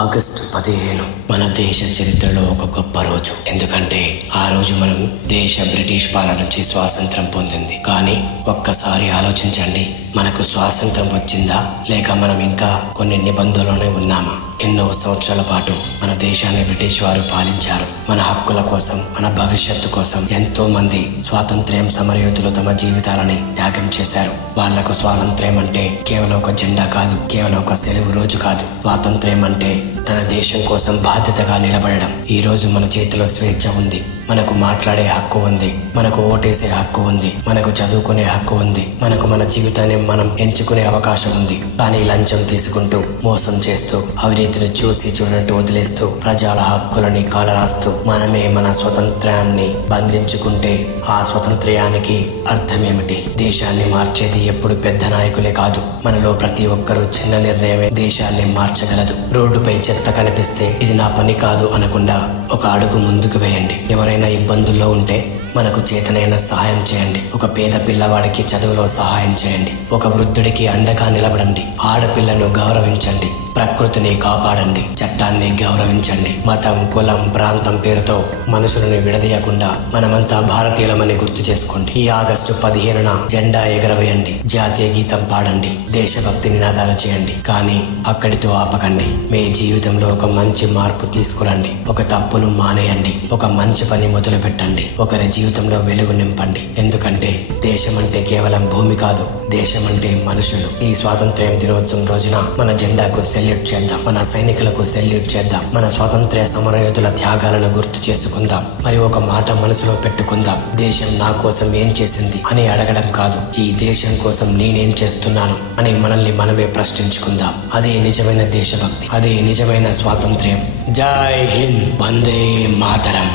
August 15 మన దేశ చరిత్రలో ఒక గొప్ప రోజు. ఎందుకంటే ఆ రోజు మనం దేశ బ్రిటిష్ పాలన నుంచి స్వాతంత్రం పొందింది. కానీ ఒక్కసారి ఆలోచించండి, మనకు స్వాతంత్రం వచ్చిందా లేక మనం ఇంకా కొన్ని నిబంధనలోనే ఉన్నామా? ఎన్నో సంవత్సరాల పాటు మన దేశాన్ని బ్రిటిష్ వారు పాలించారు. మన హక్కుల కోసం, మన భవిష్యత్తు కోసం ఎంతో మంది స్వాతంత్ర్యం సమరయోధులు తమ జీవితాలని త్యాగం చేశారు. వాళ్లకు స్వాతంత్ర్యం అంటే కేవలం ఒక జెండా కాదు, కేవలం ఒక సెలవు రోజు కాదు. స్వాతంత్ర్యం అంటే తన దేశం కోసం బాధ్యతగా నిలబడడం. ఈ రోజు మన చేతిలో స్వేచ్ఛ ఉంది, మనకు మాట్లాడే హక్కు ఉంది, మనకు ఓటేసే హక్కు ఉంది, మనకు చదువుకునే హక్కు ఉంది, మనకు మన జీవితాన్ని మనం ఎంచుకునే అవకాశం ఉంది. కానీ లంచం తీసుకుంటూ, మోసం చేస్తూ, అవినీతిని చూసి చూడనట్టు వదిలేస్తూ, ప్రజల హక్కులని కాలరాస్తూ మనమే మన స్వతంత్రాన్ని బంధించుకుంటే ఆ స్వతంత్ర్యానికి అర్థమేమిటి? దేశాన్ని మార్చేది ఎప్పుడు పెద్ద నాయకులే కాదు, మనలో ప్రతి ఒక్కరూ చిన్న నిర్ణయమే దేశాన్ని మార్చగలదు. రోడ్డుపై చెత్త కనిపిస్తే ఇది నా పని కాదు అనకుండా ఒక అడుగు ముందుకు వేయండి. ఎవరైనా ఇబ్బందుల్లో ఉంటే మనకు చేతనైన సహాయం చేయండి. ఒక పేద పిల్లవాడికి చదువులో సహాయం చేయండి. ఒక వృద్ధుడికి అండగా నిలబడండి. ఆడపిల్లను గౌరవించండి. ప్రకృతిని కాపాడండి. చట్టాన్ని గౌరవించండి. మతం, కులం, ప్రాంతం పేరుతో మనుషులను విడదీయకుండా మనమంతా భారతీయులమని గుర్తు చేసుకోండి. ఈ ఆగస్టు 15న జెండా ఎగరవేయండి. జాతీయ గీతం పాడండి. దేశభక్తి నినాదాలు చేయండి. కానీ అక్కడితో ఆపకండి. మీ జీవితంలో ఒక మంచి మార్పు తీసుకురండి. ఒక తప్పును మానేయండి. ఒక మంచి పని మొదలు పెట్టండి. ఒకరి జీవితంలో వెలుగు నింపండి. ఎందుకంటే దేశం అంటే కేవలం భూమి కాదు, దేశం అంటే మనుషులు. ఈ స్వాతంత్ర్యం దినోత్సవం రోజున మన జెండాకు సెల్యూట్ చేద్దాం. మన సైనికులకు సెల్యూట్ చేద్దాం. మన స్వాతంత్ర్య సమరయోధుల త్యాగాలను గుర్తు చేసుకుందాం. మరి ఒక మాట మనసులో పెట్టుకుందాం. దేశం నా కోసం ఏం చేసింది అని అడగడం కాదు, ఈ దేశం కోసం నేనేం చేస్తున్నాను అని మనల్ని మనమే ప్రశ్నించుకుందాం. అదే నిజమైన దేశభక్తి, అదే నిజమైన స్వాతంత్ర్యం. జై హింద్, వందే మాతరం.